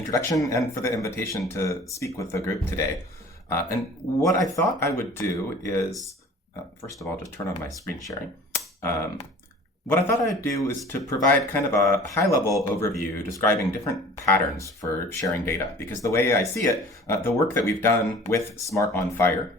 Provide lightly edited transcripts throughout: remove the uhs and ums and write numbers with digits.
Introduction and for the invitation to speak with the group today. And what I thought I would do is, first of all, just turn on my screen sharing. What I thought I'd do is to provide kind of a high-level overview describing different patterns for sharing data, because the way I see it, the work that we've done with Smart on FHIR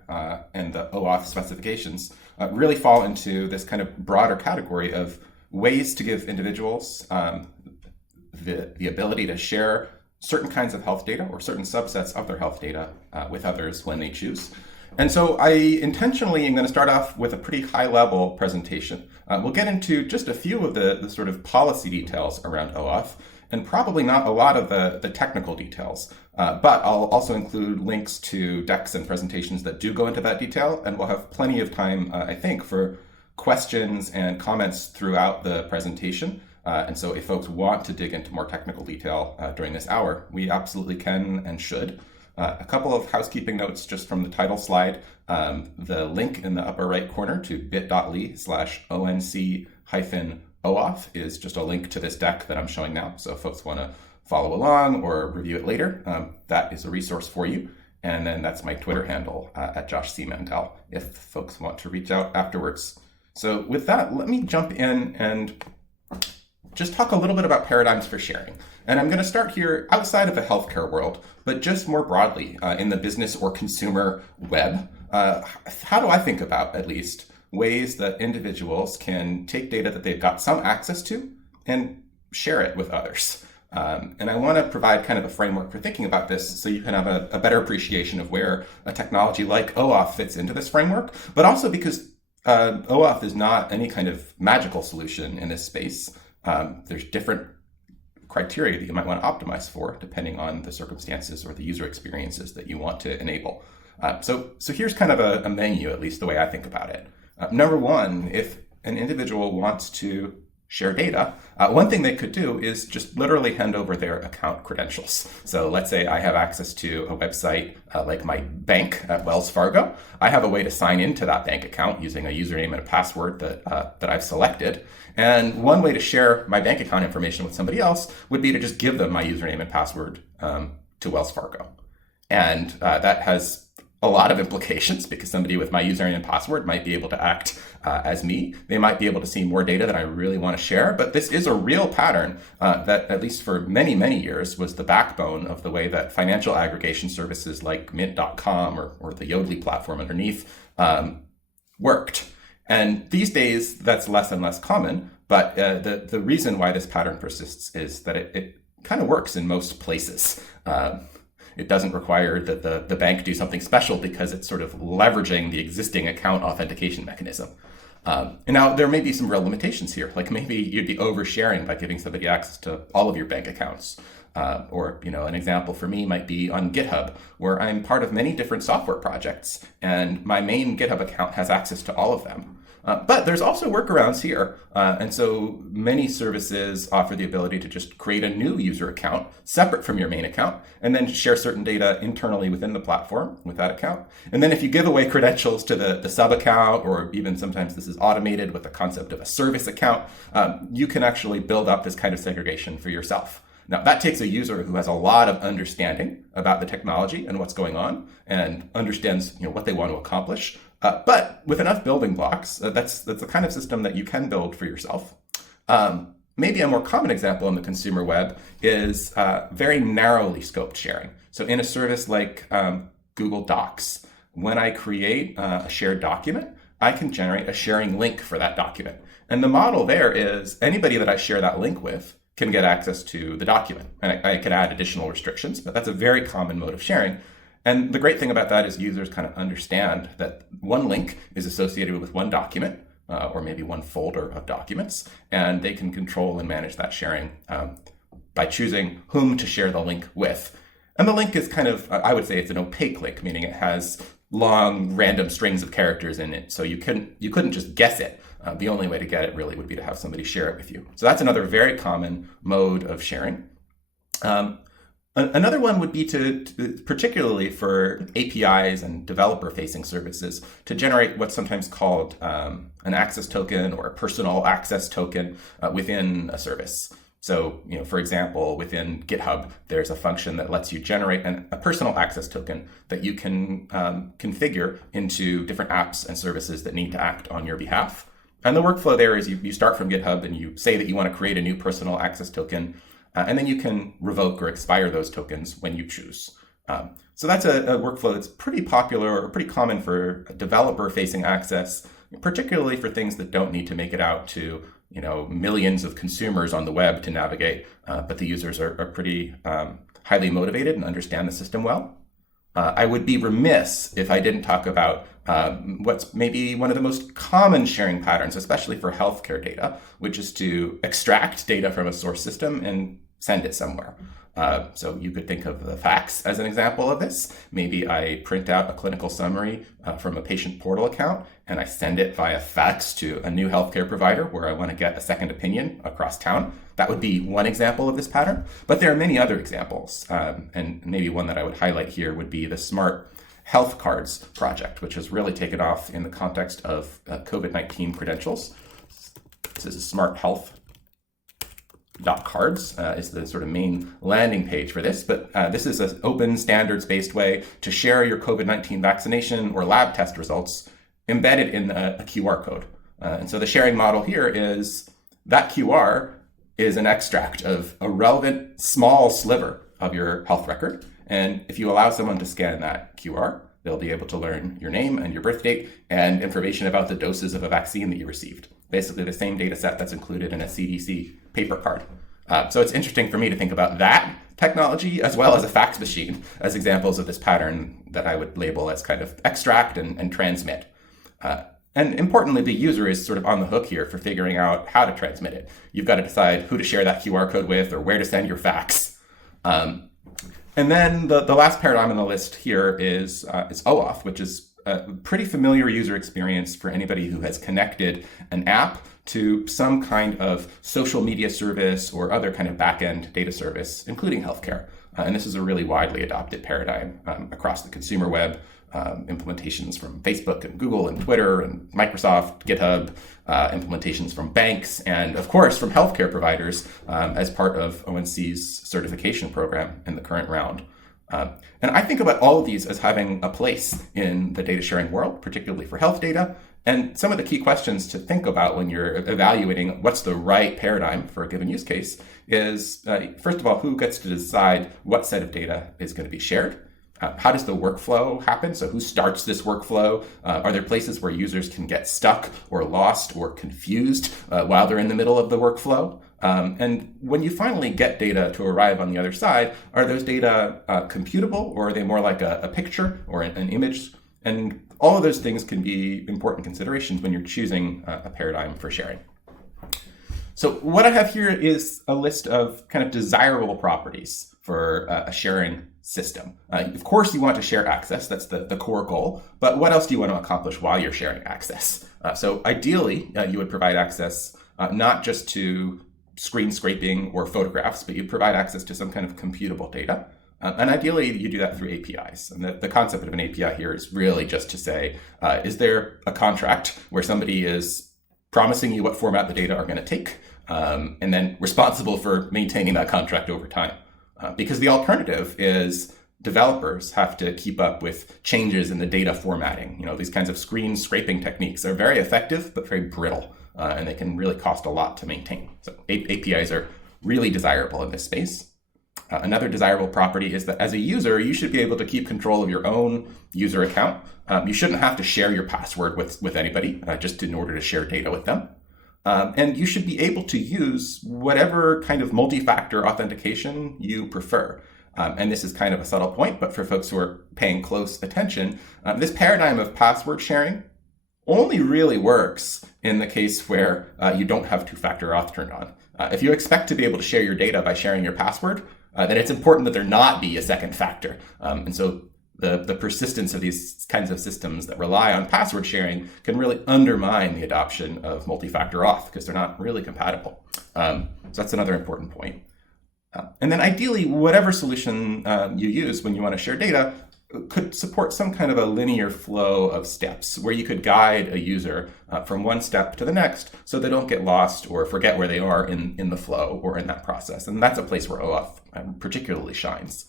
and the OAuth specifications really fall into this kind of broader category of ways to give individuals the ability to share certain kinds of health data or certain subsets of their health data with others when they choose. And so I intentionally am going to start off with a pretty high-level presentation. We'll get into just a few of the sort of policy details around OAuth, and probably not a lot of the technical details. But I'll also include links to decks and presentations that do go into that detail, and we'll have plenty of time, I think, for questions and comments throughout the presentation. And so if folks want to dig into more technical detail during this hour, we absolutely can and should. A couple of housekeeping notes just from the title slide. The link in the upper right corner to bit.ly/ONC-OAuth is just a link to this deck that I'm showing now. So if folks want to follow along or review it later, that is a resource for you. And then that's my Twitter handle at Josh C. Mandel if folks want to reach out afterwards. So with that, let me jump in and just talk a little bit about paradigms for sharing. And I'm going to start here outside of the healthcare world, but just more broadly in the business or consumer web. How do I think about, at least, ways that individuals can take data that they've got some access to and share it with others? And I want to provide kind of a framework for thinking about this so you can have a better appreciation of where a technology like OAuth fits into this framework, but also because OAuth is not any kind of magical solution in this space. There's different criteria that you might want to optimize for depending on the circumstances or the user experiences that you want to enable. So here's kind of a menu, at least the way I think about it. Number one, if an individual wants to share data, one thing they could do is just literally hand over their account credentials. So let's say I have access to a website like my bank at Wells Fargo. I have a way to sign into that bank account using a username and a password that I've selected. And one way to share my bank account information with somebody else would be to just give them my username and password to Wells Fargo. And that has a lot of implications because somebody with my username and password might be able to act as me. They might be able to see more data that I really want to share. But this is a real pattern that, at least for many, many years, was the backbone of the way that financial aggregation services like Mint.com or the Yodlee platform underneath worked. And these days, that's less and less common. But the reason why this pattern persists is that it kind of works in most places. It doesn't require that the bank do something special because it's sort of leveraging the existing account authentication mechanism. And now there may be some real limitations here, like maybe you'd be oversharing by giving somebody access to all of your bank accounts. Or, an example for me might be on GitHub, where I'm part of many different software projects, and my main GitHub account has access to all of them. But there's also workarounds here. And so many services offer the ability to just create a new user account separate from your main account and then share certain data internally within the platform with that account. And then if you give away credentials to the sub account, or even sometimes this is automated with the concept of a service account, you can actually build up this kind of segregation for yourself. Now, that takes a user who has a lot of understanding about the technology and what's going on and understands what they want to accomplish. But with enough building blocks, that's the kind of system that you can build for yourself. Maybe a more common example in the consumer web is very narrowly scoped sharing. So in a service like Google Docs, when I create a shared document, I can generate a sharing link for that document. And the model there is anybody that I share that link with can get access to the document. And I can add additional restrictions, but that's a very common mode of sharing. And the great thing about that is users kind of understand that one link is associated with one document, or maybe one folder of documents, and they can control and manage that sharing by choosing whom to share the link with. And the link is kind of, I would say it's an opaque link, meaning it has long random strings of characters in it. So you couldn't just guess it. The only way to get it really would be to have somebody share it with you. So that's another very common mode of sharing. Another one would be to particularly for APIs and developer-facing services, to generate what's sometimes called an access token or a personal access token within a service. So, for example, within GitHub, there's a function that lets you generate a personal access token that you can configure into different apps and services that need to act on your behalf. And the workflow there is you start from GitHub and you say that you want to create a new personal access token, and then you can revoke or expire those tokens when you choose. So that's a workflow that's pretty popular or pretty common for developer-facing access, particularly for things that don't need to make it out to millions of consumers on the web to navigate, but the users are pretty highly motivated and understand the system well. I would be remiss if I didn't talk about what's maybe one of the most common sharing patterns, especially for healthcare data, which is to extract data from a source system and send it somewhere. So you could think of the fax as an example of this. Maybe I print out a clinical summary from a patient portal account and I send it via fax to a new healthcare provider where I want to get a second opinion across town. That would be one example of this pattern, but there are many other examples. And maybe one that I would highlight here would be the Smart Health Cards project, which has really taken off in the context of COVID-19 credentials. This is a Smart Health .cards is the sort of main landing page for this, but this is an open standards-based way to share your COVID-19 vaccination or lab test results embedded in a QR code. And so the sharing model here is that QR is an extract of a relevant small sliver of your health record. And if you allow someone to scan that QR, they'll be able to learn your name and your birth date and information about the doses of a vaccine that you received. Basically the same data set that's included in a CDC paper card. So it's interesting for me to think about that technology as well as a fax machine as examples of this pattern that I would label as kind of extract and transmit. And importantly, the user is sort of on the hook here for figuring out how to transmit it. You've got to decide who to share that QR code with or where to send your fax. And then the last paradigm on the list here is OAuth, which is a pretty familiar user experience for anybody who has connected an app to some kind of social media service or other kind of back-end data service, including healthcare. And this is a really widely adopted paradigm across the consumer web. Implementations from Facebook and Google and Twitter and Microsoft, GitHub, implementations from banks, and of course from healthcare providers as part of ONC's certification program in the current round. And I think about all of these as having a place in the data sharing world, particularly for health data. And some of the key questions to think about when you're evaluating what's the right paradigm for a given use case is, first of all, who gets to decide what set of data is going to be shared? How does the workflow happen? So who starts this workflow? Are there places where users can get stuck or lost or confused while they're in the middle of the workflow? And when you finally get data to arrive on the other side, are those data computable, or are they more like a picture or an image? And all of those things can be important considerations when you're choosing a paradigm for sharing. So what I have here is a list of kind of desirable properties for a sharing system. Of course, you want to share access. That's the core goal. But what else do you want to accomplish while you're sharing access? So ideally, you would provide access not just to screen scraping or photographs, but you provide access to some kind of computable data. And ideally, you do that through APIs. And the concept of an API here is really just to say, is there a contract where somebody is promising you what format the data are going to take, and then responsible for maintaining that contract over time? Because the alternative is developers have to keep up with changes in the data formatting. These kinds of screen scraping techniques are very effective, but very brittle, and they can really cost a lot to maintain. So APIs are really desirable in this space. Another desirable property is that as a user, you should be able to keep control of your own user account. You shouldn't have to share your password with anybody just in order to share data with them. And you should be able to use whatever kind of multi-factor authentication you prefer. And this is kind of a subtle point, but for folks who are paying close attention, this paradigm of password sharing only really works in the case where you don't have two-factor auth turned on. If you expect to be able to share your data by sharing your password, then it's important that there not be a second factor. And so the persistence of these kinds of systems that rely on password sharing can really undermine the adoption of multi-factor auth because they're not really compatible. So that's another important point. And then ideally, whatever solution you use when you want to share data, could support some kind of a linear flow of steps where you could guide a user from one step to the next so they don't get lost or forget where they are in the flow or in that process. And that's a place where OAuth particularly shines.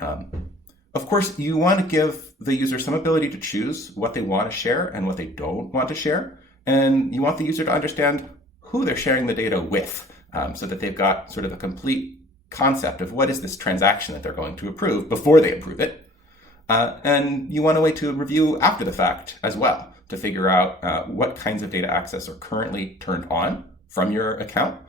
Of course, you want to give the user some ability to choose what they want to share and what they don't want to share. And you want the user to understand who they're sharing the data with, so that they've got sort of a complete concept of what is this transaction that they're going to approve before they approve it. And you want a way to review after the fact as well to figure out what kinds of data access are currently turned on from your account.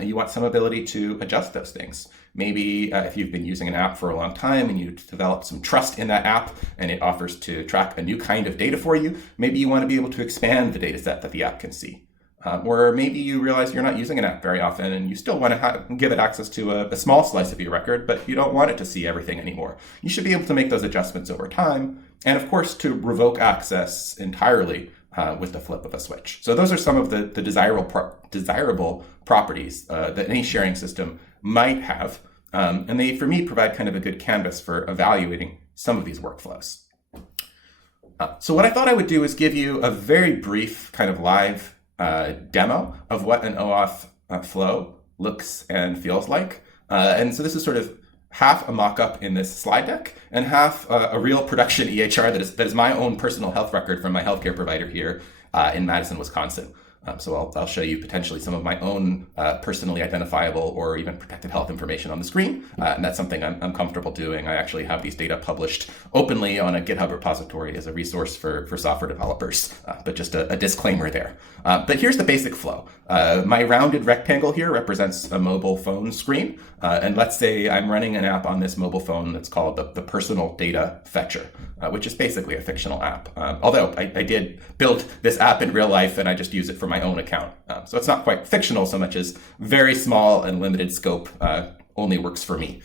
You want some ability to adjust those things. Maybe if you've been using an app for a long time and you've developed some trust in that app and it offers to track a new kind of data for you, maybe you want to be able to expand the data set that the app can see. Or maybe you realize you're not using an app very often and you still want to give it access to a small slice of your record, but you don't want it to see everything anymore. You should be able to make those adjustments over time. And of course, to revoke access entirely with the flip of a switch. So those are some of the desirable properties that any sharing system might have. And they, for me, provide kind of a good canvas for evaluating some of these workflows. So what I thought I would do is give you a very brief kind of live demo of what an OAuth flow looks and feels like. And so this is sort of half a mock-up in this slide deck and half a real production EHR that is my own personal health record from my healthcare provider here in Madison, Wisconsin. So I'll show you potentially some of my own personally identifiable or even protected health information on the screen. And that's something I'm comfortable doing. I actually have these data published openly on a GitHub repository as a resource for software developers, but just a disclaimer there. But here's the basic flow. My rounded rectangle here represents a mobile phone screen. And let's say I'm running an app on this mobile phone that's called the Personal Data Fetcher, which is basically a fictional app. Although I did build this app in real life and I just use it for my own account. So it's not quite fictional so much as very small and limited scope, only works for me.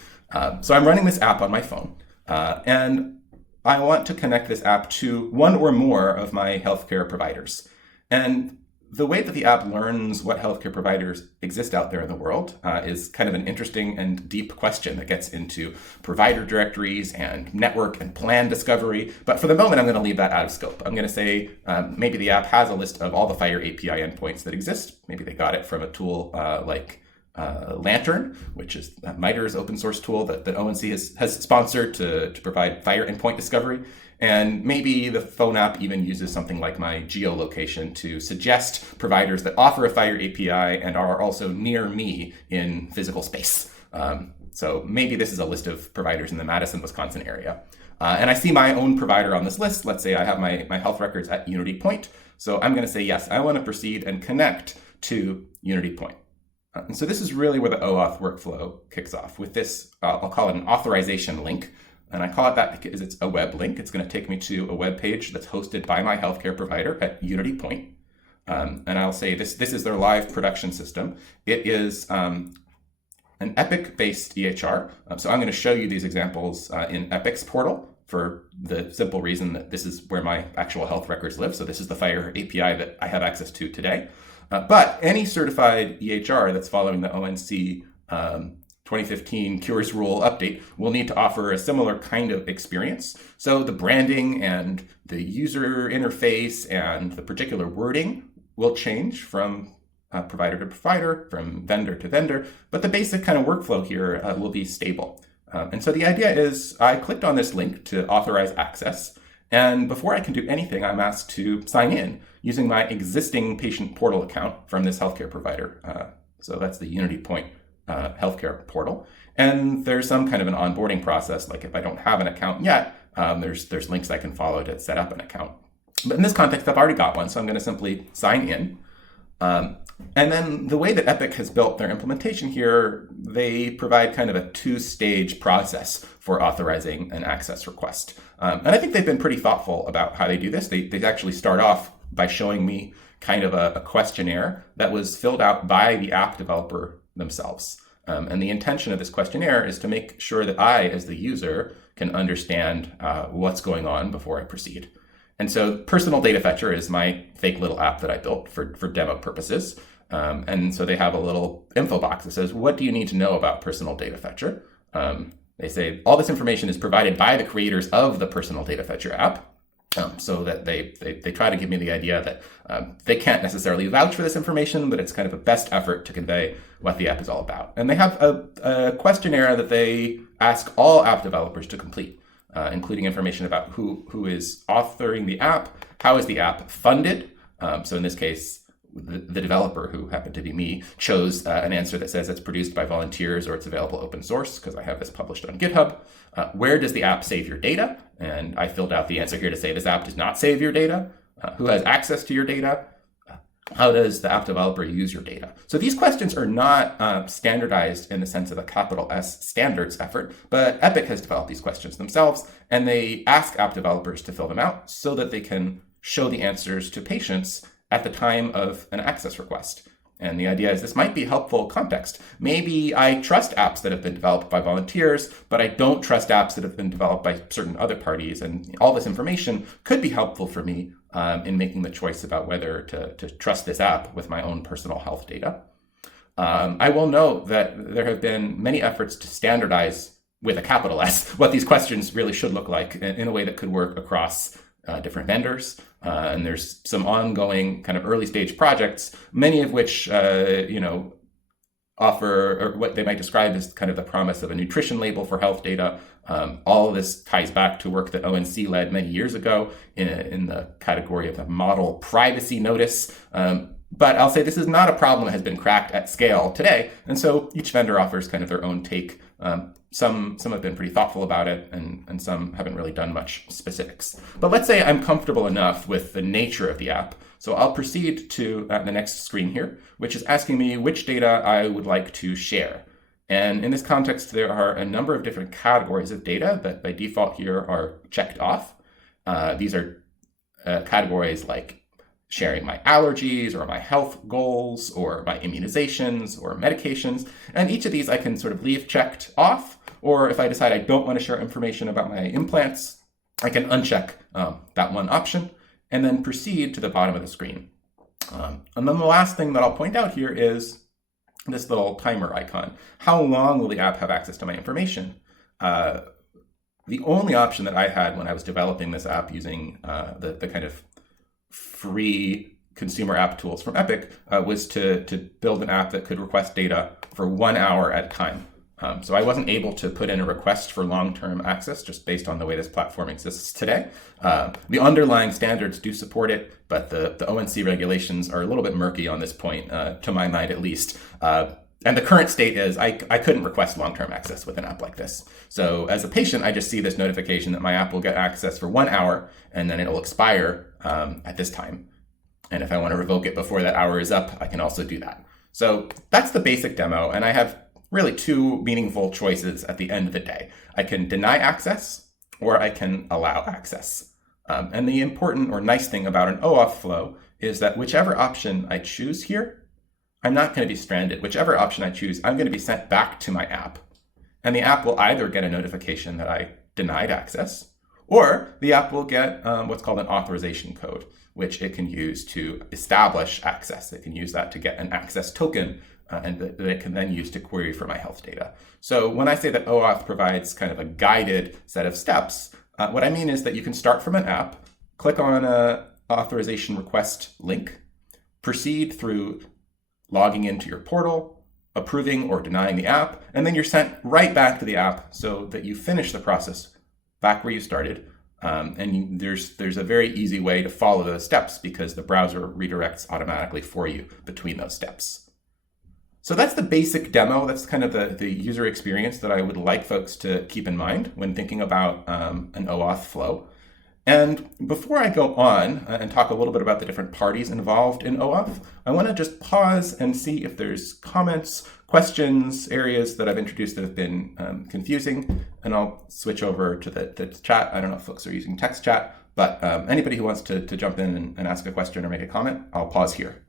So I'm running this app on my phone and I want to connect this app to one or more of my healthcare providers. And the way that the app learns what healthcare providers exist out there in the world is kind of an interesting and deep question that gets into provider directories and network and plan discovery. But for the moment, I'm going to leave that out of scope. I'm going to say maybe the app has a list of all the FHIR API endpoints that exist. Maybe they got it from a tool like Lantern, which is MITRE's open source tool that ONC has sponsored to provide FHIR endpoint discovery. And maybe the phone app even uses something like my geolocation to suggest providers that offer a FHIR API and are also near me in physical space. So maybe this is a list of providers in the Madison, Wisconsin area. And I see my own provider on this list. Let's say I have my health records at Unity Point. So I'm going to say, yes, I want to proceed and connect to Unity Point. And so this is really where the OAuth workflow kicks off with this, I'll call it an authorization link. And I call it that because it's a web link. It's going to take me to a web page that's hosted by my healthcare provider at Unity Point. And I'll say this is their live production system. It is an Epic-based EHR. So I'm going to show you these examples in Epic's portal for the simple reason that this is where my actual health records live. So this is the FHIR API that I have access to today. But any certified EHR that's following the ONC 2015 Cures Rule update will need to offer a similar kind of experience. So the branding and the user interface and the particular wording will change from provider to provider, from vendor to vendor, but the basic kind of workflow here will be stable. And so the idea is I clicked on this link to authorize access. And before I can do anything, I'm asked to sign in using my existing patient portal account from this healthcare provider. So that's the Unity Point healthcare portal. And there's some kind of an onboarding process. Like if I don't have an account yet, there's links I can follow to set up an account. But in this context, I've already got one. So I'm going to simply sign in. And then the way that Epic has built their implementation here, they provide kind of a two-stage process for authorizing an access request. And I think they've been pretty thoughtful about how they do this. They actually start off by showing me kind of a questionnaire that was filled out by the app developer themselves. And the intention of this questionnaire is to make sure that I, as the user, can understand what's going on before I proceed. And so Personal Data Fetcher is my fake little app that I built for demo purposes. And so they have a little info box that says, what do you need to know about Personal Data Fetcher? They say all this information is provided by the creators of the personal data fetcher app. So that they try to give me the idea that they can't necessarily vouch for this information, but it's kind of a best effort to convey what the app is all about. And they have a questionnaire that they ask all app developers to complete, including information about who is authoring the app, how is the app funded. So in this case, the developer, who happened to be me, chose an answer that says it's produced by volunteers or it's available open source, because I have this published on GitHub. Where does the app save your data? And I filled out the answer here to say this app does not save your data. Who has access to your data? How does the app developer use your data? So these questions are not standardized in the sense of a capital S standards effort, but Epic has developed these questions themselves, and they ask app developers to fill them out so that they can show the answers to patients at the time of an access request. And the idea is this might be helpful context. Maybe I trust apps that have been developed by volunteers, but I don't trust apps that have been developed by certain other parties. And all this information could be helpful for me in making the choice about whether to trust this app with my own personal health data. I will note that there have been many efforts to standardize, with a capital S, what these questions really should look like in a way that could work across different vendors. And there's some ongoing kind of early stage projects, many of which, offer or what they might describe as kind of the promise of a nutrition label for health data. All of this ties back to work that ONC led many years ago in the category of the model privacy notice. But I'll say this is not a problem that has been cracked at scale today. And so each vendor offers kind of their own take. Some have been pretty thoughtful about it, and some haven't really done much specifics. But let's say I'm comfortable enough with the nature of the app. So I'll proceed to the next screen here, which is asking me which data I would like to share. And in this context, there are a number of different categories of data that by default here are checked off. These are categories like sharing my allergies or my health goals or my immunizations or medications. And each of these I can sort of leave checked off. Or if I decide I don't want to share information about my implants, I can uncheck that one option and then proceed to the bottom of the screen. And then the last thing that I'll point out here is this little timer icon. How long will the app have access to my information? The only option that I had when I was developing this app using the kind of free consumer app tools from Epic was to build an app that could request data for 1 hour at a time. So I wasn't able to put in a request for long-term access just based on the way this platform exists today. The underlying standards do support it, but the ONC regulations are a little bit murky on this point, to my mind at least. And the current state is I couldn't request long-term access with an app like this. So as a patient, I just see this notification that my app will get access for 1 hour, and then it'll expire at this time. And if I want to revoke it before that hour is up, I can also do that. So that's the basic demo, and I have really two meaningful choices at the end of the day. I can deny access, or I can allow access. And the important or nice thing about an OAuth flow is that whichever option I choose here, I'm not going to be stranded. Whichever option I choose, I'm going to be sent back to my app. And the app will either get a notification that I denied access, or the app will get what's called an authorization code, which it can use to establish access. It can use that to get an access token, and that it can then use to query for my health data. So when I say that OAuth provides kind of a guided set of steps, what I mean is that you can start from an app, click on an authorization request link, proceed through logging into your portal, approving or denying the app, and then you're sent right back to the app so that you finish the process back where you started. There's a very easy way to follow those steps because the browser redirects automatically for you between those steps. So that's the basic demo. That's kind of the user experience that I would like folks to keep in mind when thinking about an OAuth flow. And before I go on and talk a little bit about the different parties involved in OAuth, I want to just pause and see if there's comments, questions, areas that I've introduced that have been confusing. And I'll switch over to the chat. I don't know if folks are using text chat, but anybody who wants to jump in and ask a question or make a comment, I'll pause here.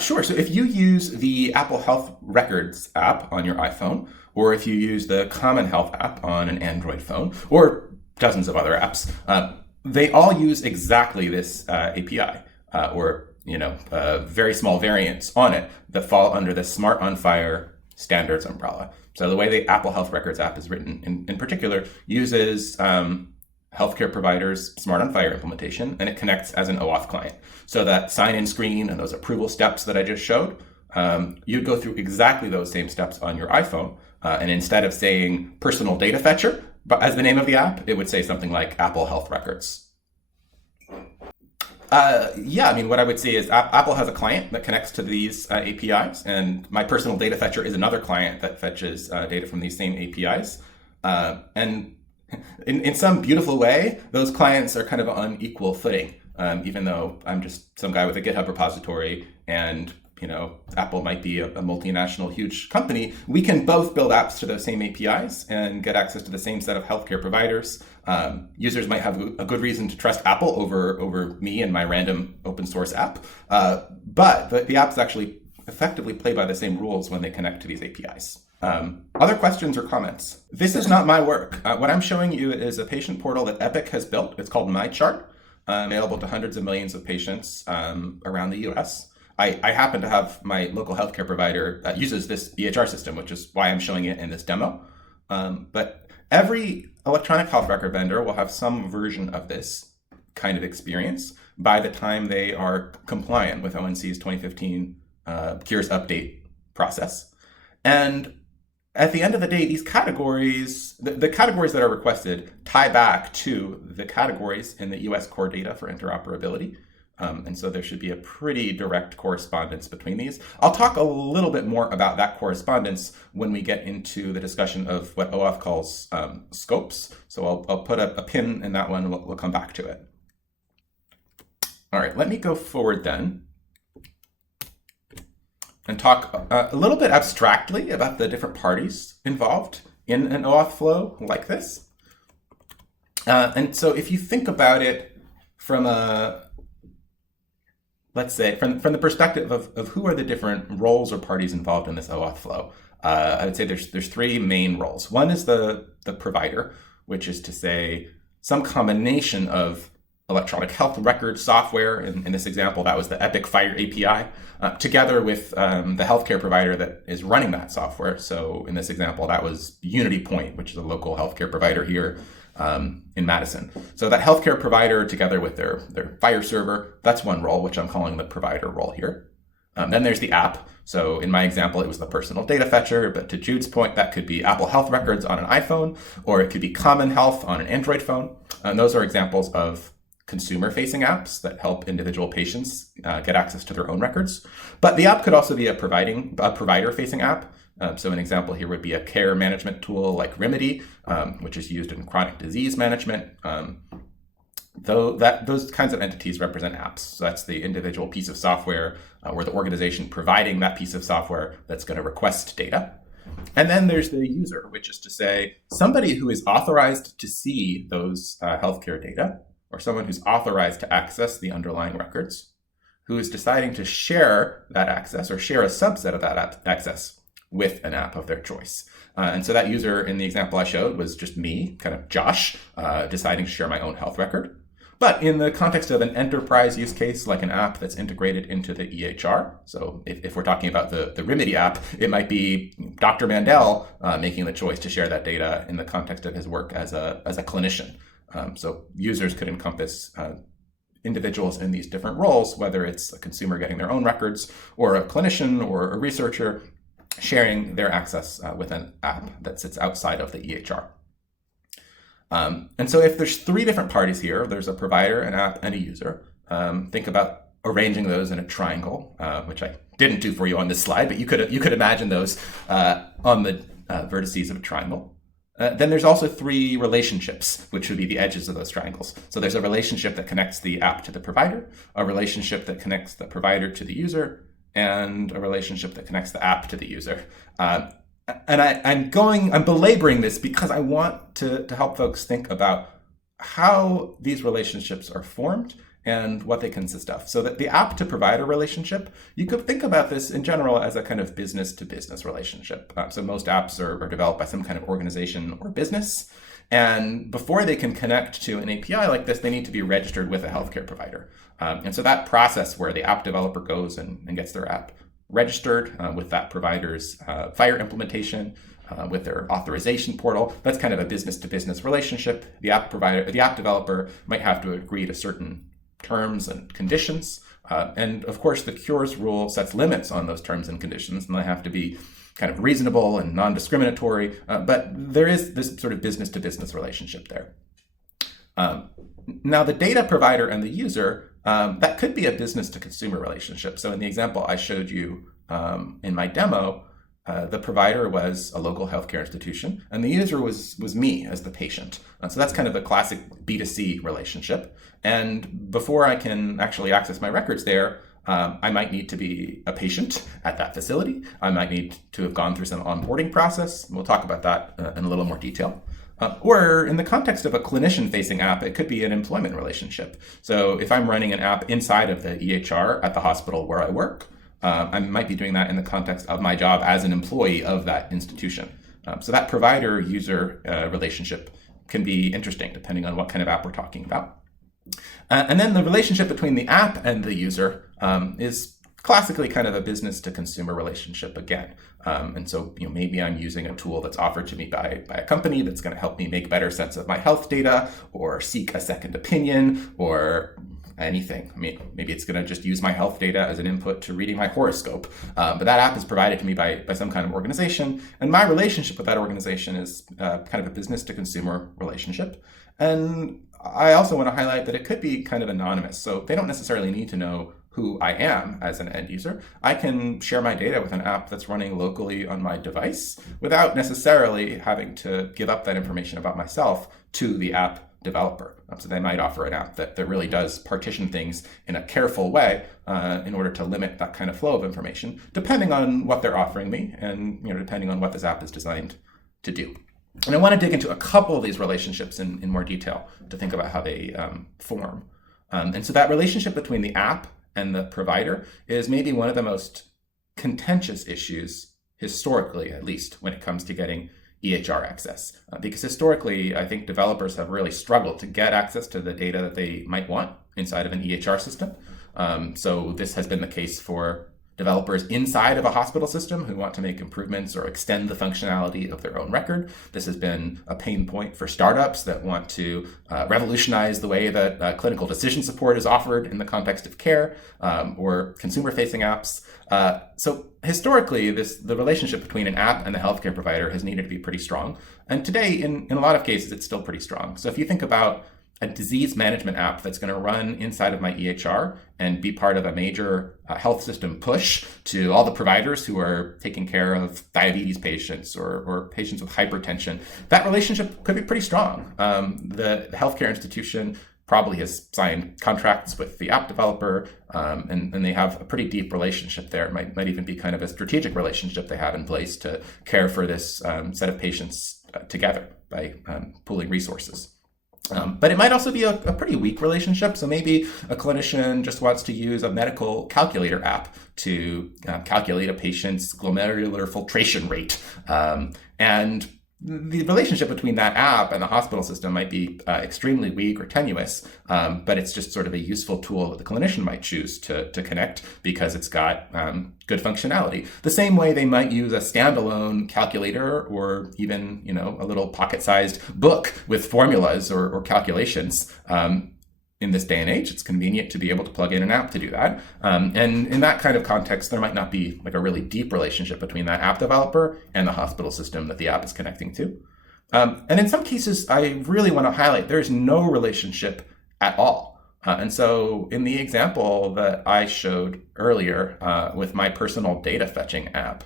Sure. So if you use the Apple Health Records app on your iPhone, or if you use the Common Health app on an Android phone, or dozens of other apps, they all use exactly this API, or very small variants on it that fall under the Smart on FHIR standards umbrella. So the way the Apple Health Records app is written in particular uses healthcare providers' Smart on FHIR implementation, and it connects as an OAuth client. So that sign-in screen and those approval steps that I just showed, you'd go through exactly those same steps on your iPhone. And instead of saying personal data fetcher, but as the name of the app, it would say something like Apple Health Records. Yeah, I mean, what I would say is Apple has a client that connects to these APIs, and my personal data fetcher is another client that fetches data from these same APIs. And in some beautiful way, those clients are kind of on equal footing, even though I'm just some guy with a GitHub repository and Apple might be a multinational, huge company. We can both build apps to those same APIs and get access to the same set of healthcare providers. Users might have a good reason to trust Apple over me and my random open source app. But the apps actually effectively play by the same rules when they connect to these APIs. Other questions or comments? This is not my work. What I'm showing you is a patient portal that Epic has built. It's called MyChart, available to hundreds of millions of patients around the US. I happen to have my local healthcare provider that uses this EHR system, which is why I'm showing it in this demo. But every electronic health record vendor will have some version of this kind of experience by the time they are compliant with ONC's 2015 Cures update process. And at the end of the day, these categories, the categories that are requested tie back to the categories in the US core data for interoperability. And so there should be a pretty direct correspondence between these. I'll talk a little bit more about that correspondence when we get into the discussion of what OAuth calls scopes. So I'll put a pin in that one. We'll come back to it. All right, let me go forward then and talk a little bit abstractly about the different parties involved in an OAuth flow like this. And so if you think about it from let's say, from the perspective of who are the different roles or parties involved in this OAuth flow, I would say there's three main roles. One is the provider, which is to say some combination of electronic health record software. In this example, that was the Epic FHIR API, together with the healthcare provider that is running that software. So in this example, that was UnityPoint, which is a local healthcare provider here in Madison. So that healthcare provider together with their FHIR server, that's one role, which I'm calling the provider role here. Then there's the app. So in my example, it was the personal data fetcher, but to Jude's point, that could be Apple Health Records on an iPhone, or it could be Common Health on an Android phone. And those are examples of consumer-facing apps that help individual patients get access to their own records. But the app could also be a provider-facing app. So an example here would be a care management tool like Remedy, which is used in chronic disease management. Those kinds of entities represent apps. So that's the individual piece of software or the organization providing that piece of software that's going to request data. And then there's the user, which is to say somebody who is authorized to see those healthcare data, or someone who's authorized to access the underlying records, who is deciding to share that access or share a subset of that access with an app of their choice. And so that user in the example I showed was just me, kind of Josh, deciding to share my own health record. But in the context of an enterprise use case, like an app that's integrated into the EHR, so if we're talking about the Remedy app, it might be Dr. Mandel making the choice to share that data in the context of his work as a clinician. So users could encompass individuals in these different roles, whether it's a consumer getting their own records, or a clinician or a researcher sharing their access with an app that sits outside of the EHR. And so if there's three different parties here, there's a provider, an app, and a user. Think about arranging those in a triangle, which I didn't do for you on this slide, but you could imagine those on the vertices of a triangle. Then there's also three relationships, which would be the edges of those triangles. So there's a relationship that connects the app to the provider, a relationship that connects the provider to the user, and a relationship that connects the app to the user. And I'm belaboring this because I want to help folks think about how these relationships are formed and what they consist of. So that the app to provider relationship, you could think about this in general as a kind of business to business relationship. So most apps are developed by some kind of organization or business. And before they can connect to an API like this, they need to be registered with a healthcare provider. And so that process where the app developer goes and gets their app registered with that provider's FHIR implementation, with their authorization portal. That's kind of a business-to-business relationship. The app provider, the app developer might have to agree to certain terms and conditions. And of course, the cures rule sets limits on those terms and conditions, and they have to be kind of reasonable and non-discriminatory. But there is this sort of business-to-business relationship there. Now, the data provider and the user, that could be a business-to-consumer relationship. So in the example I showed you in my demo, the provider was a local healthcare institution, and the user was me as the patient. So that's kind of a classic B2C relationship. And before I can actually access my records there, I might need to be a patient at that facility. I might need to have gone through some onboarding process. We'll talk about that in a little more detail. Or in the context of a clinician-facing app, it could be an employment relationship. So if I'm running an app inside of the EHR at the hospital where I work, I might be doing that in the context of my job as an employee of that institution. So that provider-user relationship can be interesting depending on what kind of app we're talking about. And then the relationship between the app and the user is classically kind of a business-to-consumer relationship again. And so maybe I'm using a tool that's offered to me by a company that's going to help me make better sense of my health data or seek a second opinion or anything. I mean, maybe it's going to just use my health data as an input to reading my horoscope. But that app is provided to me by some kind of organization. And my relationship with that organization is kind of a business-to-consumer relationship. And I also want to highlight that it could be kind of anonymous. So they don't necessarily need to know who I am as an end user. I can share my data with an app that's running locally on my device without necessarily having to give up that information about myself to the app developer. So they might offer an app that really does partition things in a careful way in order to limit that kind of flow of information, depending on what they're offering me and depending on what this app is designed to do. And I want to dig into a couple of these relationships in more detail to think about how they form. And so that relationship between the app and the provider is maybe one of the most contentious issues, historically at least, when it comes to getting EHR access. Because historically, I think developers have really struggled to get access to the data that they might want inside of an EHR system. So this has been the case for developers inside of a hospital system who want to make improvements or extend the functionality of their own record. This has been a pain point for startups that want to revolutionize the way that clinical decision support is offered in the context of care, or consumer-facing apps. So historically, the relationship between an app and the healthcare provider has needed to be pretty strong. And today, in a lot of cases, it's still pretty strong. So if you think about a disease management app that's going to run inside of my EHR and be part of a major health system push to all the providers who are taking care of diabetes patients or patients with hypertension, that relationship could be pretty strong. The healthcare institution probably has signed contracts with the app developer, and they have a pretty deep relationship there. It might even be kind of a strategic relationship they have in place to care for this set of patients together by pooling resources. But it might also be a pretty weak relationship. So maybe a clinician just wants to use a medical calculator app to calculate a patient's glomerular filtration rate. And the relationship between that app and the hospital system might be extremely weak or tenuous, but it's just sort of a useful tool that the clinician might choose to connect because it's got good functionality. The same way they might use a standalone calculator or even a little pocket-sized book with formulas or calculations. In this day and age, it's convenient to be able to plug in an app to do that. And in that kind of context, there might not be like a really deep relationship between that app developer and the hospital system that the app is connecting to. And in some cases, I really want to highlight there's no relationship at all. And so in the example that I showed earlier with my personal data fetching app,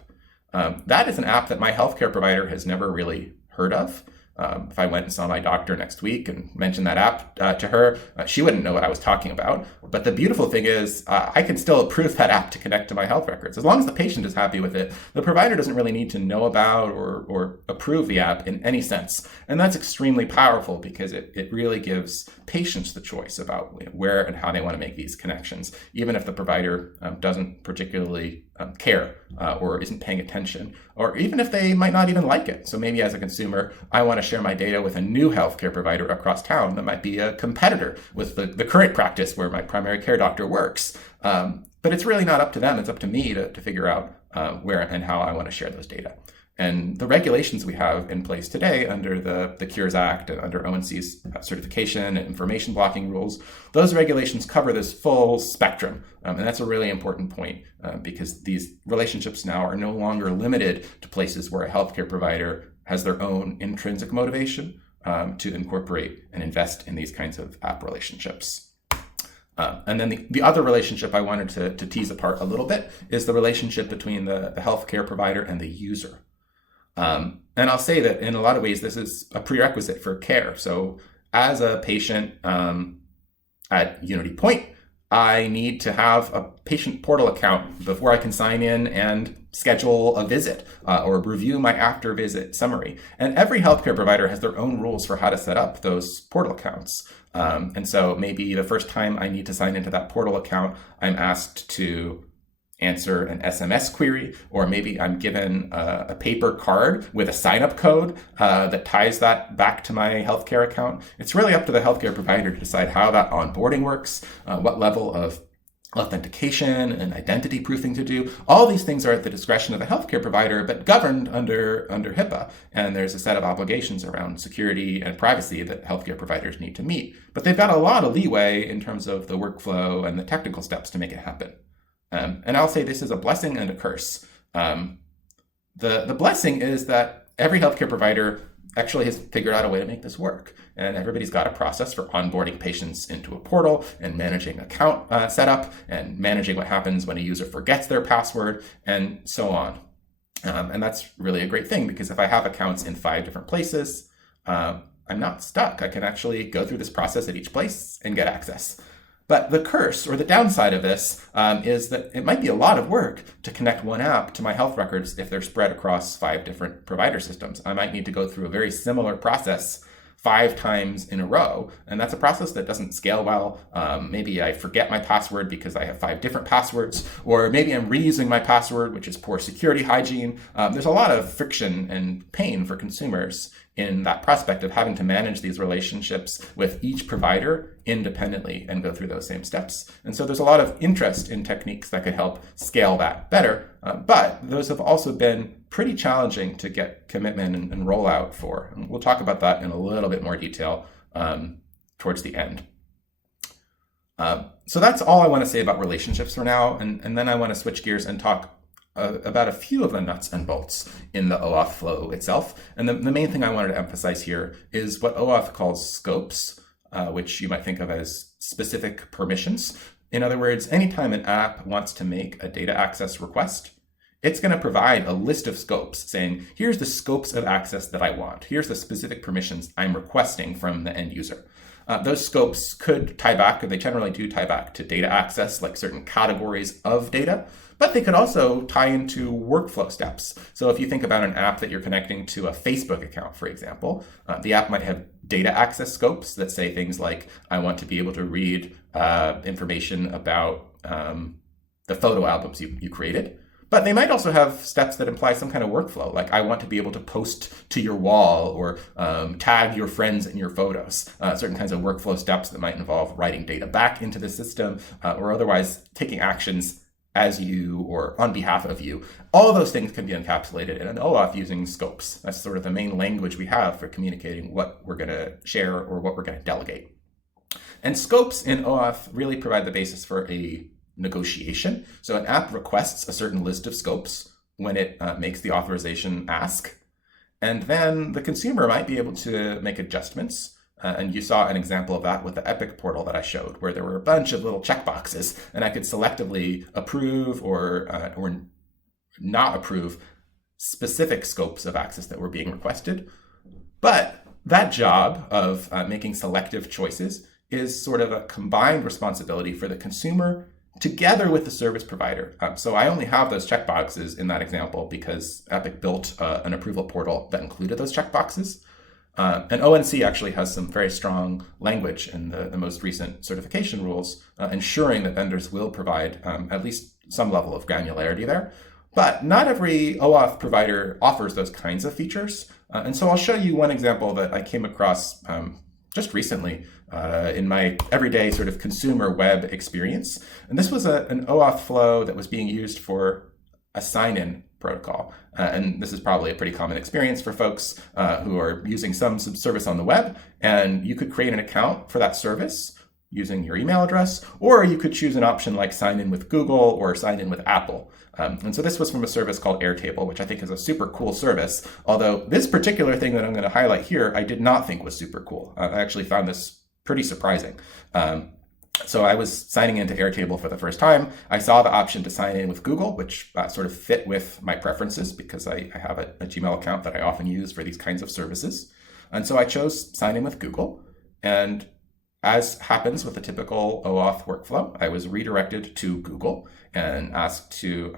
that is an app that my healthcare provider has never really heard of. If I went and saw my doctor next week and mentioned that app to her, she wouldn't know what I was talking about. But the beautiful thing is I can still approve that app to connect to my health records. As long as the patient is happy with it, the provider doesn't really need to know about or approve the app in any sense. And that's extremely powerful because it really gives patients the choice about where and how they want to make these connections, even if the provider doesn't particularly care or isn't paying attention, or even if they might not even like it. So maybe as a consumer, I want to share my data with a new healthcare provider across town that might be a competitor with the current practice where my primary care doctor works. But it's really not up to them. It's up to me to figure out where and how I want to share those data. And the regulations we have in place today under the Cures Act and under ONC's certification and information blocking rules, those regulations cover this full spectrum. And that's a really important point because these relationships now are no longer limited to places where a healthcare provider has their own intrinsic motivation to incorporate and invest in these kinds of app relationships. And then the other relationship I wanted to tease apart a little bit is the relationship between the healthcare provider and the user. And I'll say that in a lot of ways, this is a prerequisite for care. So as a patient at Unity Point, I need to have a patient portal account before I can sign in and schedule a visit or review my after visit summary. And every healthcare provider has their own rules for how to set up those portal accounts. And so maybe the first time I need to sign into that portal account, I'm asked to answer an SMS query, or maybe I'm given a paper card with a sign-up code that ties that back to my healthcare account. It's really up to the healthcare provider to decide how that onboarding works, what level of authentication and identity proofing to do. All these things are at the discretion of the healthcare provider, but governed under HIPAA. And there's a set of obligations around security and privacy that healthcare providers need to meet. But they've got a lot of leeway in terms of the workflow and the technical steps to make it happen. And I'll say this is a blessing and a curse. The blessing is that every healthcare provider actually has figured out a way to make this work. And everybody's got a process for onboarding patients into a portal and managing account setup and managing what happens when a user forgets their password and so on. And that's really a great thing because if I have accounts in 5 different places, I'm not stuck. I can actually go through this process at each place and get access. But the curse or the downside of this is that it might be a lot of work to connect one app to my health records if they're spread across 5 different provider systems. I might need to go through a very similar process 5 times in a row. And that's a process that doesn't scale well. Maybe I forget my password because I have 5 different passwords, or maybe I'm reusing my password, which is poor security hygiene. There's a lot of friction and pain for consumers in that prospect of having to manage these relationships with each provider independently and go through those same steps. And so there's a lot of interest in techniques that could help scale that better, but those have also been pretty challenging to get commitment and rollout for. And we'll talk about that in a little bit more detail towards the end. So that's all I want to say about relationships for now, and then I want to switch gears and talk about a few of the nuts and bolts in the OAuth flow itself. And the main thing I wanted to emphasize here is what OAuth calls scopes, which you might think of as specific permissions. In other words, anytime an app wants to make a data access request, it's going to provide a list of scopes saying, here's the scopes of access that I want. Here's the specific permissions I'm requesting from the end user. Those scopes could tie back, or they generally do tie back to data access, like certain categories of data, but they could also tie into workflow steps. So if you think about an app that you're connecting to a Facebook account, for example, the app might have data access scopes that say things like, I want to be able to read information about the photo albums you created. But they might also have steps that imply some kind of workflow, like I want to be able to post to your wall or tag your friends in your photos, certain kinds of workflow steps that might involve writing data back into the system or otherwise taking actions as you or on behalf of you. All of those things can be encapsulated in an OAuth using scopes. That's sort of the main language we have for communicating what we're going to share or what we're going to delegate. And scopes in OAuth really provide the basis for a negotiation. So an app requests a certain list of scopes when it makes the authorization ask. And then the consumer might be able to make adjustments. And you saw an example of that with the Epic portal that I showed, where there were a bunch of little checkboxes, and I could selectively approve or not approve specific scopes of access that were being requested. But that job of making selective choices is sort of a combined responsibility for the consumer together with the service provider. So I only have those checkboxes in that example because Epic built an approval portal that included those checkboxes. And ONC actually has some very strong language in the most recent certification rules, ensuring that vendors will provide at least some level of granularity there. But not every OAuth provider offers those kinds of features. And so I'll show you one example that I came across just recently in my everyday sort of consumer web experience. And this was an OAuth flow that was being used for a sign-in protocol. And this is probably a pretty common experience for folks who are using some service on the web. And you could create an account for that service using your email address, or you could choose an option like sign in with Google or sign in with Apple. And so this was from a service called Airtable, which I think is a super cool service. Although this particular thing that I'm going to highlight here, I did not think was super cool. I actually found this pretty surprising. So I was signing into Airtable for the first time. I saw the option to sign in with Google, which sort of fit with my preferences because I have a Gmail account that I often use for these kinds of services. And so I chose sign in with Google. And as happens with the typical OAuth workflow, I was redirected to Google and asked to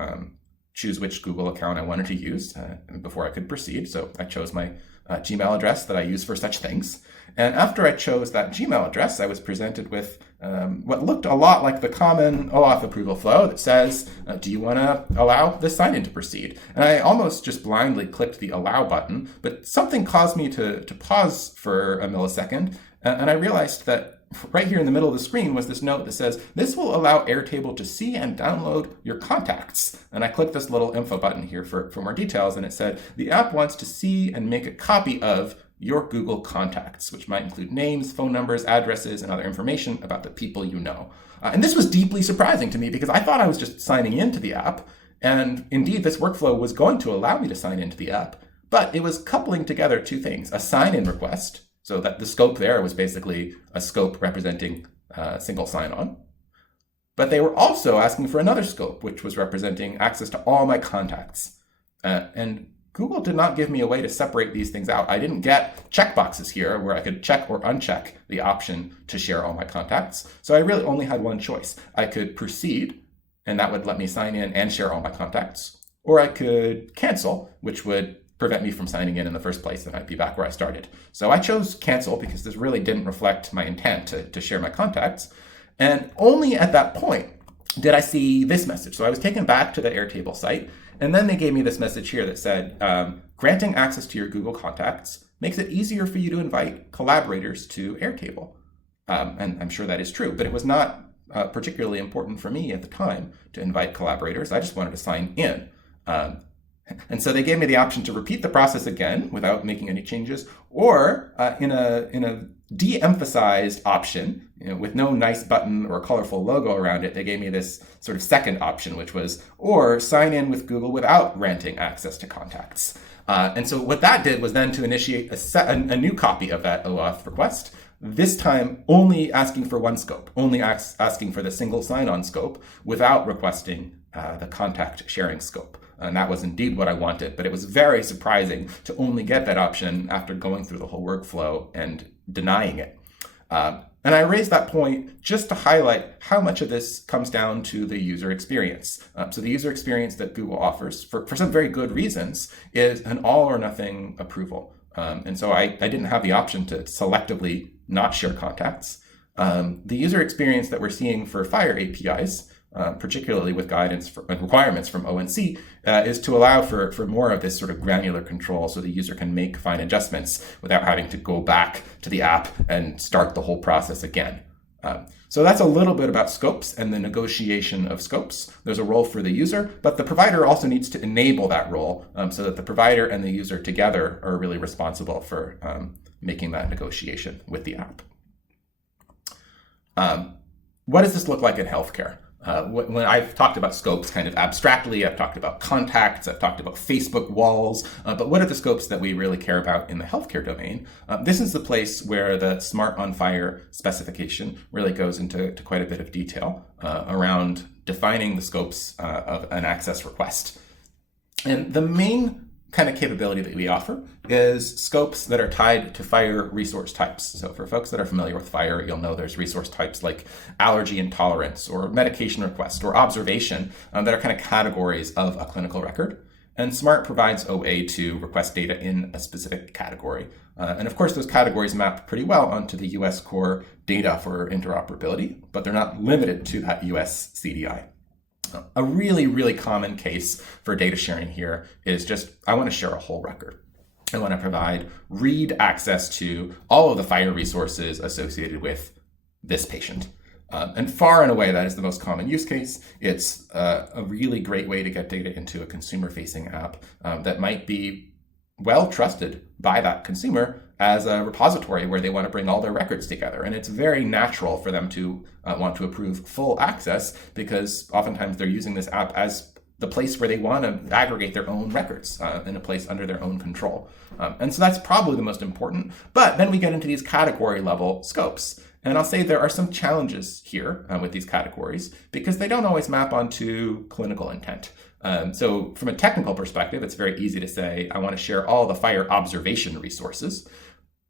choose which Google account I wanted to use before I could proceed. So I chose my Gmail address that I use for such things. And after I chose that Gmail address, I was presented with what looked a lot like the common OAuth approval flow that says, do you want to allow this sign-in to proceed? And I almost just blindly clicked the allow button, but something caused me to pause for a millisecond. And I realized that right here in the middle of the screen was this note that says, this will allow Airtable to see and download your contacts. And I clicked this little info button here for more details, and it said, the app wants to see and make a copy of your Google contacts, which might include names, phone numbers, addresses, and other information about the people you know. And this was deeply surprising to me because I thought I was just signing into the app. And indeed, this workflow was going to allow me to sign into the app, but it was coupling together two things, a sign-in request, so that the scope there was basically a scope representing single sign-on. But they were also asking for another scope, which was representing access to all my contacts. And Google did not give me a way to separate these things out. I didn't get checkboxes here where I could check or uncheck the option to share all my contacts. So I really only had one choice. I could proceed, and that would let me sign in and share all my contacts. Or I could cancel, which would prevent me from signing in the first place, and I'd be back where I started. So I chose cancel because this really didn't reflect my intent to share my contacts. And only at that point did I see this message. So I was taken back to the Airtable site, and then they gave me this message here that said, granting access to your Google contacts makes it easier for you to invite collaborators to Airtable. And I'm sure that is true, but it was not particularly important for me at the time to invite collaborators. I just wanted to sign in. And so they gave me the option to repeat the process again without making any changes, or in a de-emphasized option, with no nice button or colorful logo around it, they gave me this sort of second option, which was, or sign in with Google without granting access to contacts. And so what that did was then to initiate a new copy of that OAuth request, this time only asking for one scope, only asking for the single sign-on scope without requesting the contact sharing scope. And that was indeed what I wanted, but it was very surprising to only get that option after going through the whole workflow and denying it. And I raised that point just to highlight how much of this comes down to the user experience. So the user experience that Google offers, for some very good reasons, is an all or nothing approval. And so I didn't have the option to selectively not share contacts. The user experience that we're seeing for FHIR APIs, particularly with guidance and requirements from ONC, is to allow for more of this sort of granular control so the user can make fine adjustments without having to go back to the app and start the whole process again. So that's a little bit about scopes and the negotiation of scopes. There's a role for the user, but the provider also needs to enable that role so that the provider and the user together are really responsible for making that negotiation with the app. What does this look like in healthcare? When I've talked about scopes kind of abstractly, I've talked about contacts, I've talked about Facebook walls, but what are the scopes that we really care about in the healthcare domain? This is the place where the Smart on FHIR specification really goes into quite a bit of detail around defining the scopes of an access request. And the main kind of capability that we offer is scopes that are tied to FHIR resource types. So for folks that are familiar with FHIR, you'll know there's resource types like allergy intolerance or medication request or observation that are kind of categories of a clinical record. And SMART provides OA to request data in a specific category. And of course, those categories map pretty well onto the US core data for interoperability, but they're not limited to that US CDI. A really, really common case for data sharing here is just, I want to share a whole record. I want to provide read access to all of the FHIR resources associated with this patient. And far and away, that is the most common use case. It's a really great way to get data into a consumer-facing app that might be well trusted by that consumer as a repository where they want to bring all their records together. And it's very natural for them to want to approve full access, because oftentimes they're using this app as the place where they want to aggregate their own records in a place under their own control. And so that's probably the most important. But then we get into these category level scopes. And I'll say there are some challenges here with these categories, because they don't always map onto clinical intent. So from a technical perspective, it's very easy to say, I want to share all the FHIR observation resources.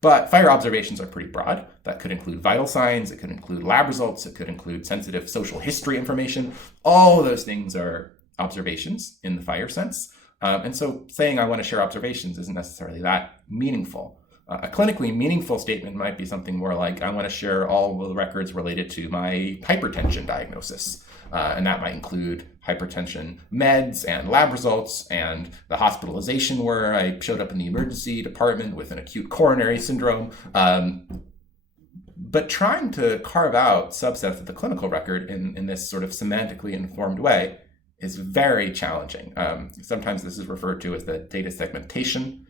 But FHIR observations are pretty broad. That could include vital signs, it could include lab results, it could include sensitive social history information. All of those things are observations in the FHIR sense. And so saying I want to share observations isn't necessarily that meaningful. A clinically meaningful statement might be something more like, I want to share all the records related to my hypertension diagnosis. And that might include hypertension meds and lab results and the hospitalization where I showed up in the emergency department with an acute coronary syndrome. But trying to carve out subsets of the clinical record in this sort of semantically informed way is very challenging. Sometimes this is referred to as the data segmentation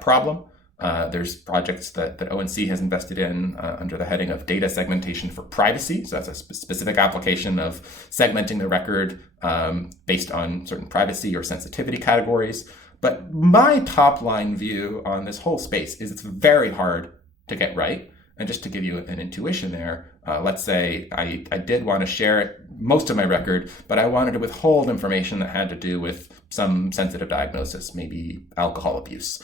problem. There's projects that ONC has invested in under the heading of data segmentation for privacy. So that's a specific application of segmenting the record based on certain privacy or sensitivity categories. But my top line view on this whole space is it's very hard to get right. And just to give you an intuition there, let's say I did want to share most of my record, but I wanted to withhold information that had to do with some sensitive diagnosis, maybe alcohol abuse.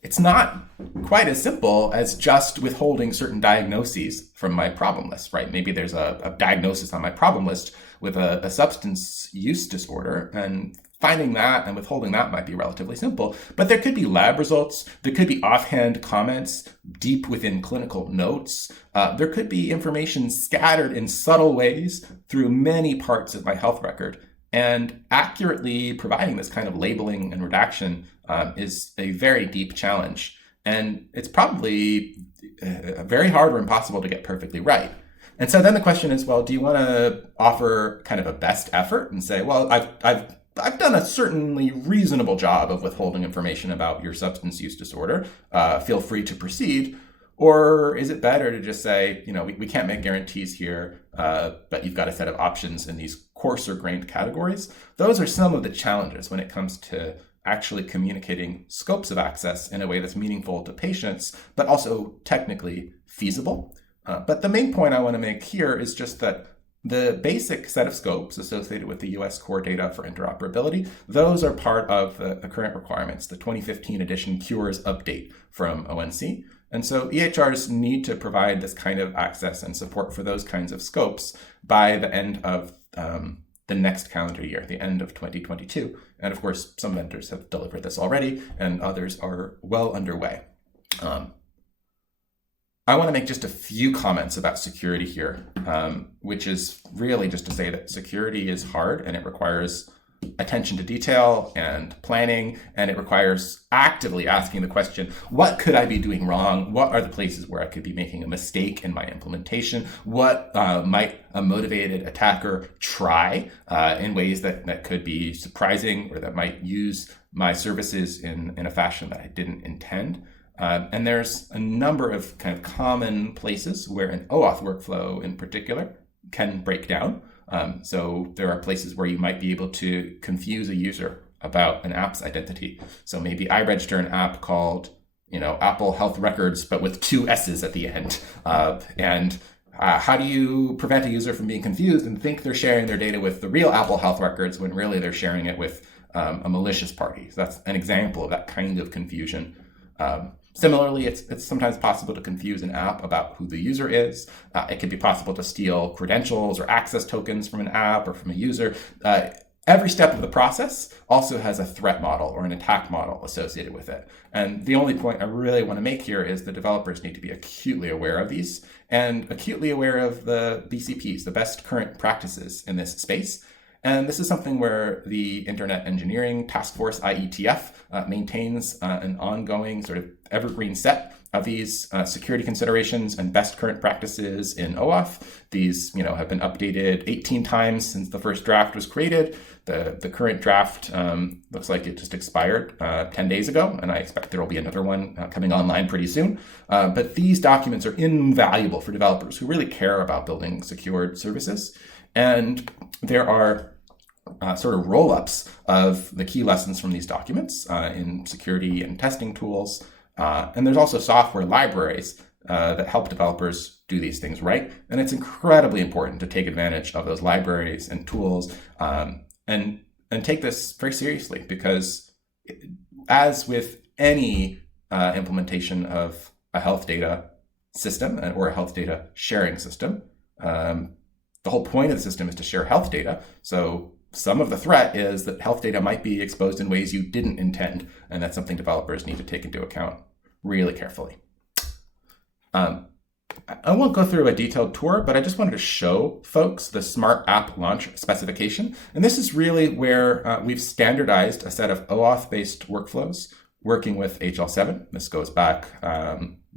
It's not quite as simple as just withholding certain diagnoses from my problem list, right? Maybe there's a diagnosis on my problem list with a substance use disorder, and finding that and withholding that might be relatively simple. But there could be lab results, there could be offhand comments deep within clinical notes, there could be information scattered in subtle ways through many parts of my health record. And accurately providing this kind of labeling and redaction is a very deep challenge. And it's probably very hard or impossible to get perfectly right. And so then the question is, well, do you want to offer kind of a best effort and say, well, I've done a certainly reasonable job of withholding information about your substance use disorder. Feel free to proceed. Or is it better to just say, we can't make guarantees here, but you've got a set of options in these coarser grained categories? Those are some of the challenges when it comes to actually communicating scopes of access in a way that's meaningful to patients, but also technically feasible. But the main point I want to make here is just that the basic set of scopes associated with the US core data for interoperability, those are part of the current requirements, the 2015 edition Cures update from ONC. And so EHRs need to provide this kind of access and support for those kinds of scopes by the end of the next calendar year, the end of 2022. And of course, some vendors have delivered this already, and others are well underway. I want to make just a few comments about security here, which is really just to say that security is hard and it requires attention to detail and planning, and it requires actively asking the question, what could I be doing wrong? What are the places where I could be making a mistake in my implementation? What might a motivated attacker try in ways that could be surprising, or that might use my services in a fashion that I didn't intend? And there's a number of kind of common places where an OAuth workflow in particular can break down. So there are places where you might be able to confuse a user about an app's identity. So maybe I register an app called, Apple Health Records, but with 2 S's at the end. How do you prevent a user from being confused and think they're sharing their data with the real Apple Health Records when really they're sharing it with a malicious party? So that's an example of that kind of confusion. Similarly, it's sometimes possible to confuse an app about who the user is. It can be possible to steal credentials or access tokens from an app or from a user. Every step of the process also has a threat model or an attack model associated with it. And the only point I really want to make here is the developers need to be acutely aware of these and acutely aware of the BCPs, the best current practices in this space. And this is something where the Internet Engineering Task Force, IETF, maintains an ongoing sort of evergreen set of these security considerations and best current practices in OAuth. These have been updated 18 times since the first draft was created. The current draft looks like it just expired 10 days ago, and I expect there will be another one coming online pretty soon. But these documents are invaluable for developers who really care about building secured services. And there are sort of roll-ups of the key lessons from these documents in security and testing tools. And there's also software libraries that help developers do these things right. And it's incredibly important to take advantage of those libraries and tools and take this very seriously, because as with any implementation of a health data system or a health data sharing system, the whole point of the system is to share health data. So some of the threat is that health data might be exposed in ways you didn't intend, and that's something developers need to take into account really carefully. I won't go through a detailed tour, but I just wanted to show folks the Smart App Launch specification. And this is really where we've standardized a set of OAuth-based workflows working with HL7. This goes back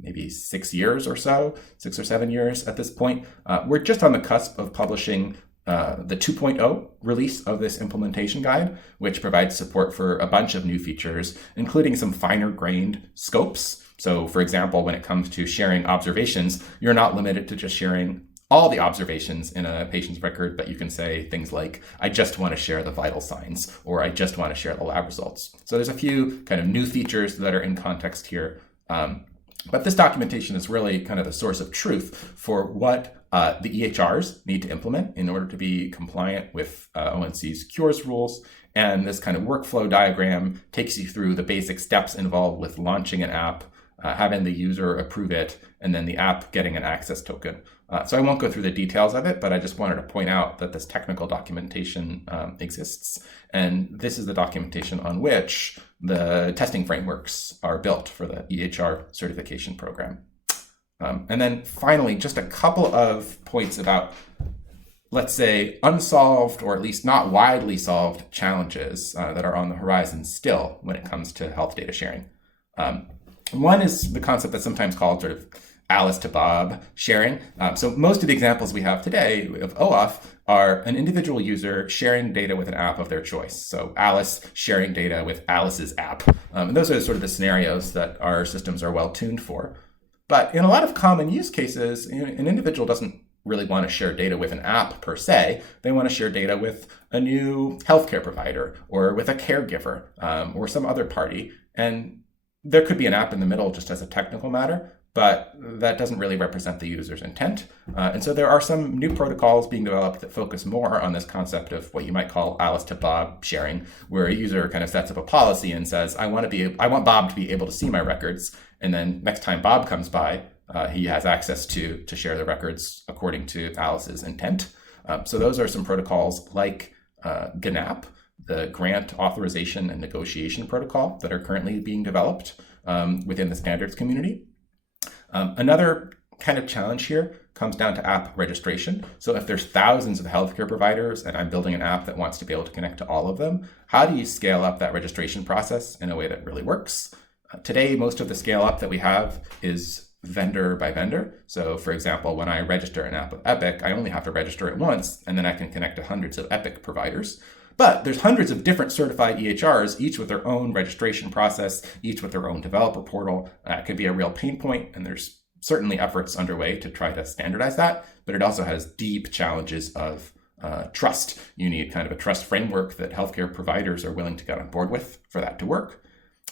maybe 6 years or so, 6 or 7 years at this point. We're just on the cusp of publishing the 2.0 release of this implementation guide, which provides support for a bunch of new features, including some finer-grained scopes. So, for example, when it comes to sharing observations, you're not limited to just sharing all the observations in a patient's record, but you can say things like, I just want to share the vital signs, or I just want to share the lab results. So there's a few kind of new features that are in context here. But this documentation is really kind of the source of truth for what the EHRs need to implement in order to be compliant with ONC's cures rules. And this kind of workflow diagram takes you through the basic steps involved with launching an app, having the user approve it, and then the app getting an access token. So I won't go through the details of it, but I just wanted to point out that this technical documentation exists. And this is the documentation on which the testing frameworks are built for the EHR certification program. And then finally, just a couple of points about, let's say, unsolved or at least not widely solved challenges that are on the horizon still when it comes to health data sharing. One is the concept that's sometimes called sort of Alice to Bob sharing. So most of the examples we have today of OAuth are an individual user sharing data with an app of their choice. So Alice sharing data with Alice's app. And those are sort of the scenarios that our systems are well tuned for. But in a lot of common use cases, an individual doesn't really want to share data with an app per se. They want to share data with a new healthcare provider or with a caregiver or some other party. And there could be an app in the middle just as a technical matter, but that doesn't really represent the user's intent. And so there are some new protocols being developed that focus more on this concept of what you might call Alice to Bob sharing, where a user kind of sets up a policy and says, I want Bob to be able to see my records. And then next time Bob comes by, he has access to share the records according to Alice's intent. So those are some protocols like GNAP, the Grant Authorization and Negotiation Protocol, that are currently being developed within the standards community. Another kind of challenge here comes down to app registration. So if there's thousands of healthcare providers and I'm building an app that wants to be able to connect to all of them, how do you scale up that registration process in a way that really works? Today, most of the scale up that we have is vendor by vendor. So for example, when I register an app of Epic, I only have to register it once, and then I can connect to hundreds of Epic providers. But there's hundreds of different certified EHRs, each with their own registration process, each with their own developer portal. It can be a real pain point, and there's certainly efforts underway to try to standardize that, but it also has deep challenges of trust. You need kind of a trust framework that healthcare providers are willing to get on board with for that to work.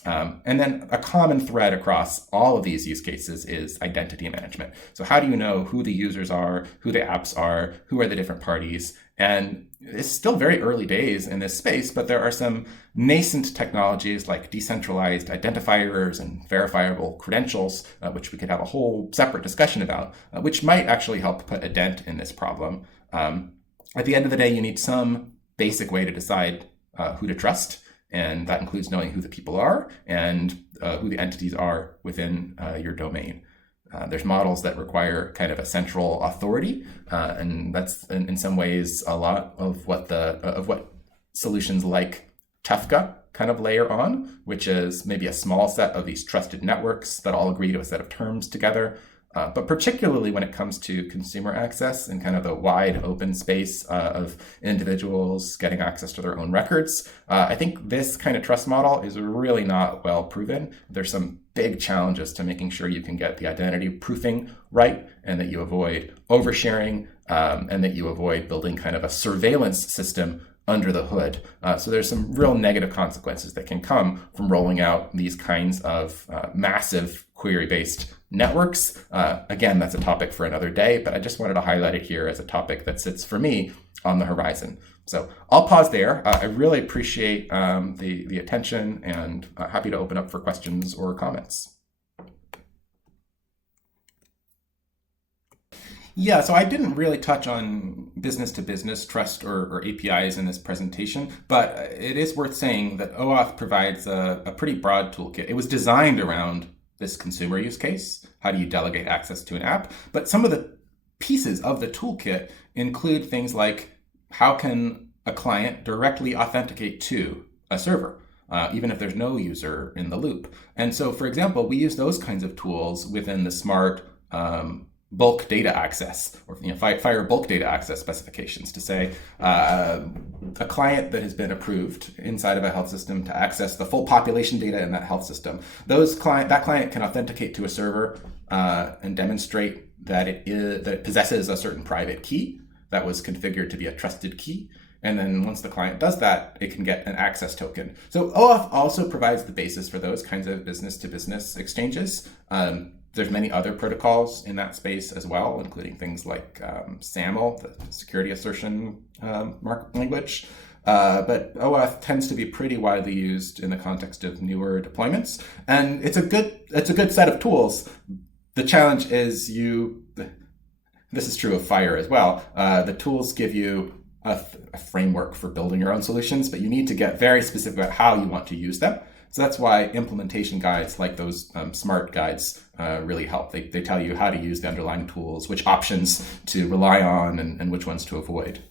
And then a common thread across all of these use cases is identity management. So how do you know who the users are, who the apps are, who are the different parties? And it's still very early days in this space, but there are some nascent technologies like decentralized identifiers and verifiable credentials, which we could have a whole separate discussion about, which might actually help put a dent in this problem. At the end of the day, you need some basic way to decide who to trust. And that includes knowing who the people are and who the entities are within your domain. There's models that require kind of a central authority, and that's in some ways a lot of what solutions like Kafka kind of layer on, which is maybe a small set of these trusted networks that all agree to a set of terms together. But particularly when it comes to consumer access and kind of the wide open space of individuals getting access to their own records, I think this kind of trust model is really not well proven. There's some big challenges to making sure you can get the identity proofing right, and that you avoid oversharing, and that you avoid building kind of a surveillance system under the hood. So there's some real negative consequences that can come from rolling out these kinds of massive query-based networks. Again, that's a topic for another day, but I just wanted to highlight it here as a topic that sits for me on the horizon. So I'll pause there. I really appreciate the attention, and happy to open up for questions or comments. Yeah, so I didn't really touch on business-to-business trust or APIs in this presentation, but it is worth saying that OAuth provides a pretty broad toolkit. It was designed around this consumer use case. How do you delegate access to an app? But some of the pieces of the toolkit include things like, how can a client directly authenticate to a server, even if there's no user in the loop? And so, for example, we use those kinds of tools within the smart bulk data access, or FHIR bulk data access specifications, to say a client that has been approved inside of a health system to access the full population data in that health system. That client can authenticate to a server and demonstrate that it possesses a certain private key that was configured to be a trusted key. And then once the client does that, it can get an access token. So OAuth also provides the basis for those kinds of business-to-business exchanges. There's many other protocols in that space as well, including things like SAML, the security assertion markup language. But OAuth tends to be pretty widely used in the context of newer deployments, and it's a good set of tools. The challenge is this is true of FHIR as well. The tools give you a framework for building your own solutions, but you need to get very specific about how you want to use them. So that's why implementation guides like those smart guides really help. They tell you how to use the underlying tools, which options to rely on, and which ones to avoid.